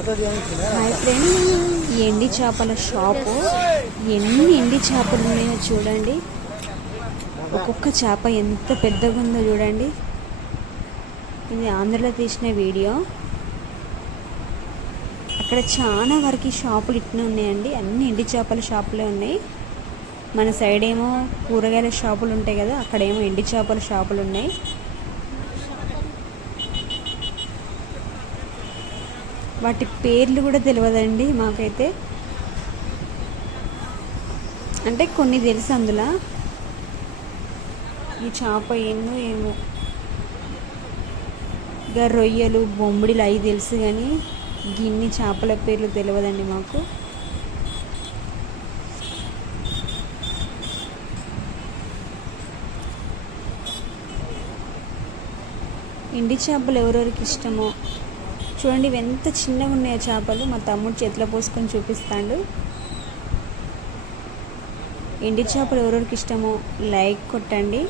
Hi friend ఎండి చేపల shop. ఎన్ని ఎండి చేపలు ఉన్నాయో చూడండి. ఒక్కొక్క చేప ఎంత పెద్దగా ఉందో చూడండి. ఇది ఆంధ్రలో తీసిన వీడియో. అక్కడ చాలా వరకు షాపులు ఇట్నే ఉన్నాయండి. అన్ని ఎండి చేపల షాపులే ఉన్నాయి. మన సైడ్ ఏమో కూరగాయల షాపులు ఉంటాయి కదా అక్కడేమో ఎండి చేపల షాపులు ఉన్నాయి. వాటి పేర్లు కూడా తెలియదండి మాకైతే. అంటే కొన్ని తెలుసు అందులో. ఈ చేప ఏమో ఏమో. ఇంకా రొయ్యలు బొమ్మిడిలు అవి తెలుసు కానీ గిన్ని చేపల పేర్లు తెలియదండి మాకు. ఎండి చేపలు ఎవరెవరికి ఇష్టమో. చూడండి ఇవి ఎంత చిన్నగా ఉన్నాయో చేపలు. మా తమ్ముడు చేతిలో పోసుకొని చూపిస్తాడు. ఎండి చేపలు ఎవరెవరికి ఇష్టమో లైక్ కొట్టండి.